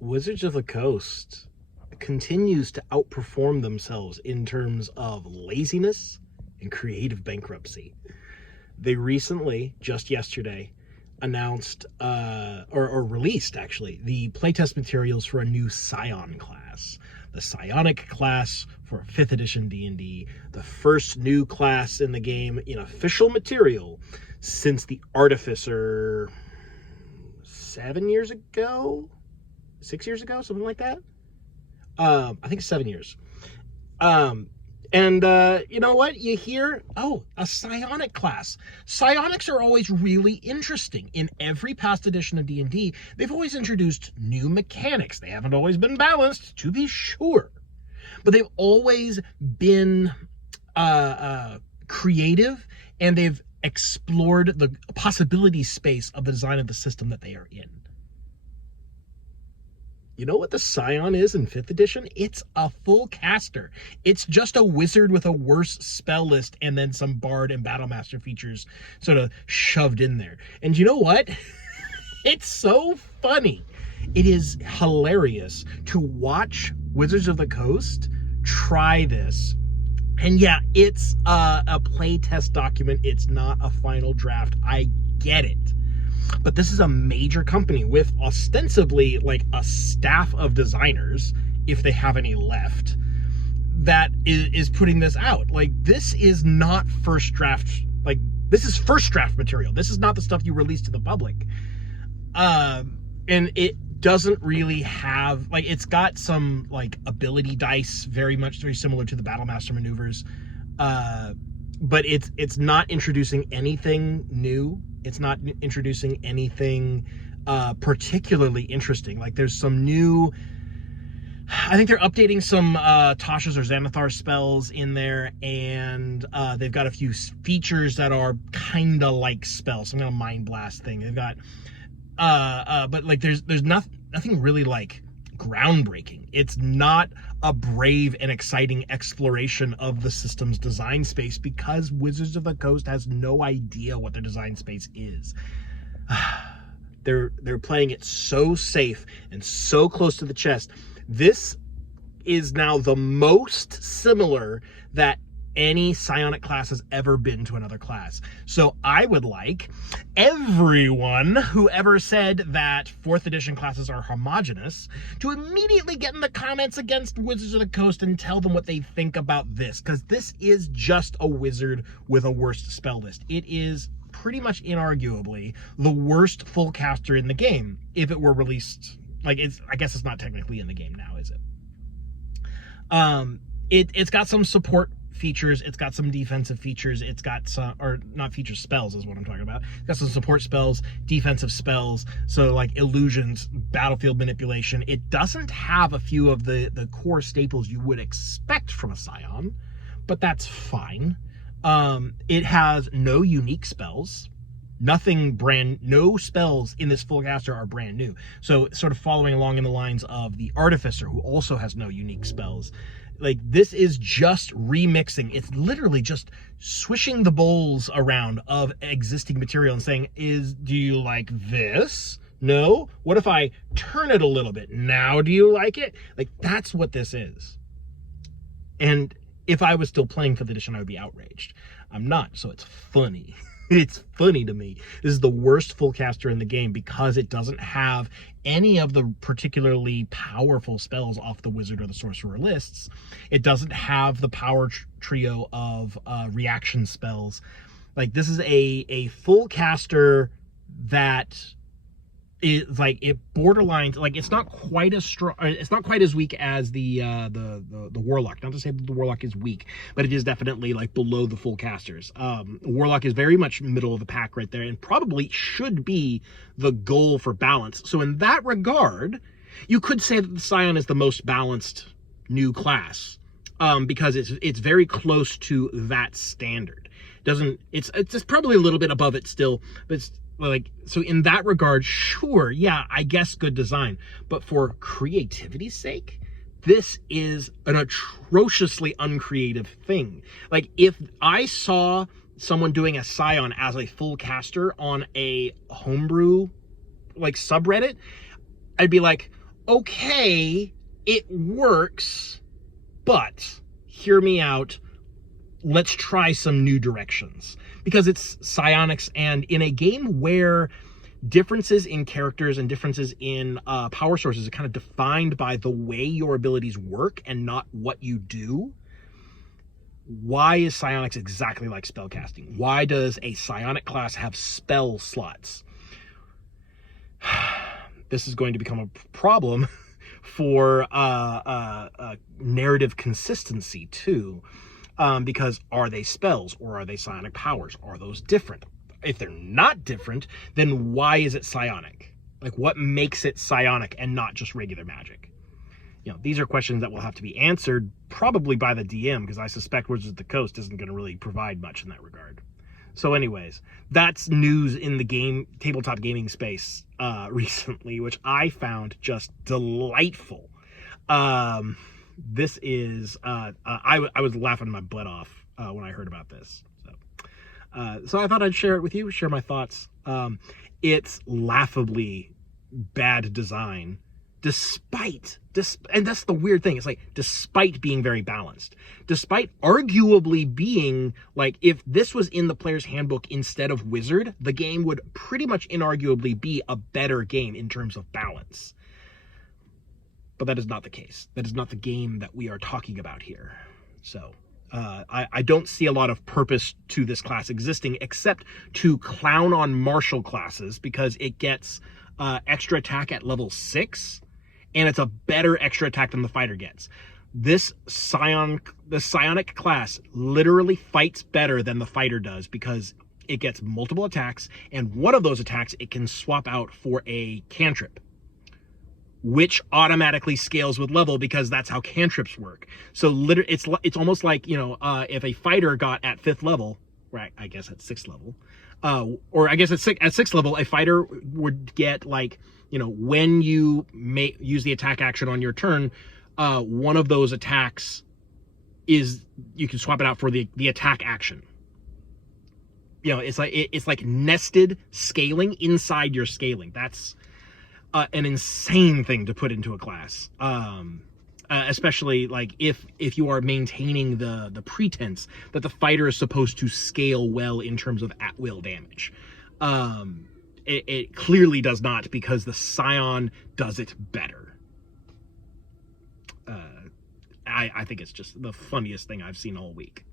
Wizards of the Coast continues to outperform themselves in terms of laziness and creative bankruptcy. They recently, just yesterday, announced or released actually the playtest materials for a new Psion class, the Psionic class for 5th edition D&D, the first new class in the game in official material since the Artificer 7 years ago, 6 years ago, something like that. I think 7 years. You know what? You hear, oh, a psionic class. Psionics are always really interesting. In every past edition of D&D, they've always introduced new mechanics. They haven't always been balanced, to be sure. But they've always been creative, and they've explored the possibility space of the design of the system that they are in. You know what the Psion is in 5th edition? It's a full caster. It's just a wizard with a worse spell list and then some bard and battlemaster features sort of shoved in there. And you know what? It's so funny. It is hilarious to watch Wizards of the Coast try this. And yeah, it's a playtest document. It's not a final draft. I get it. But this is a major company with ostensibly like a staff of designers, if they have any left, that is putting this out. Like, this is not first draft. Like, this is first draft material. This is not the stuff you release to the public. And it doesn't really have, like, it's got some like ability dice, very similar to the Battlemaster maneuvers. But it's not introducing anything new. It's not introducing anything particularly interesting. Like, there's some new, I think they're updating some Tasha's or Xanathar spells in there, and they've got a few features that are kind of like spells, some kind of mind blast thing. They've got, but like there's nothing really like groundbreaking. It's not a brave and exciting exploration of the system's design space because Wizards of the Coast has no idea what their design space is. They're playing it so safe and so close to the chest. This is now the most similar that any psionic class has ever been to another class. So I would like everyone who ever said that 4th edition classes are homogenous to immediately get in the comments against Wizards of the Coast and tell them what they think about this, because this is just a wizard with a worst spell list. It is pretty much inarguably the worst full caster in the game if it were released. Like, I guess it's not technically in the game now, is it? It's got some support features, it's got some defensive features, it's got some, or not features, spells is what I'm talking about. It's got some support spells, defensive spells, so like illusions, battlefield manipulation. It doesn't have a few of the core staples you would expect from a Psion, but that's fine. It has no unique spells. No spells in this full caster are brand new. So sort of following along in the lines of the Artificer, who also has no unique spells. Like, this is just remixing. It's literally just swishing the bowls around of existing material and saying, do you like this? No? What if I turn it a little bit? Now do you like it? Like, that's what this is. And if I was still playing 5th edition, I would be outraged. I'm not, so it's funny. It's funny to me. This is the worst full caster in the game because it doesn't have any of the particularly powerful spells off the Wizard or the Sorcerer lists. It doesn't have the power trio of reaction spells. Like, this is a full caster that is like, it borderlines, like, it's not quite as strong, it's not quite as weak as the Warlock. Not to say that the Warlock is weak, but it is definitely like below the full casters. Warlock is very much middle of the pack right there, and probably should be the goal for balance. So in that regard, you could say that the Psion is the most balanced new class, because it's very close to that standard. It's just probably a little bit above it still, but it's like, so in that regard, sure, yeah, I guess good design. But for creativity's sake, this is an atrociously uncreative thing. Like, if I saw someone doing a Psion as a full caster on a homebrew like subreddit, I'd be like, okay, it works, but hear me out. Let's try some new directions, because it's psionics, and in a game where differences in characters and differences in power sources are kind of defined by the way your abilities work and not what you do. Why is psionics exactly like spellcasting? Why does a psionic class have spell slots? This is going to become a problem for narrative consistency too, because are they spells or are they psionic powers? Are those different? If they're not different, then why is it psionic? Like, what makes it psionic and not just regular magic? You know, these are questions that will have to be answered probably by the DM, because I suspect Wizards of the Coast isn't going to really provide much in that regard. So anyways, that's news in the tabletop gaming space recently, which I found just delightful. This is, I was laughing my butt off when I heard about this. So I thought I'd share it with you, share my thoughts. It's laughably bad design, despite, and that's the weird thing. It's like, despite being very balanced, despite arguably being like, if this was in the player's handbook instead of Wizard, the game would pretty much inarguably be a better game in terms of balance. But that is not the case. That is not the game that we are talking about here. So I don't see a lot of purpose to this class existing, except to clown on martial classes, because it gets extra attack at level 6, and it's a better extra attack than the fighter gets. The psionic class literally fights better than the fighter does, because it gets multiple attacks, and one of those attacks it can swap out for a cantrip, which automatically scales with level, because that's how cantrips work. So it's almost like, you know, if a fighter got at 5th level, right, I guess at 6th level, or I guess at 6th level, a fighter would get, like, you know, when you use the attack action on your turn, one of those attacks is, you can swap it out for the attack action. You know, it's like nested scaling inside your scaling. That's an insane thing to put into a class, especially like if you are maintaining the pretense that the fighter is supposed to scale well in terms of at-will damage. It clearly does not, because the Psion does it better. I think it's just the funniest thing I've seen all week.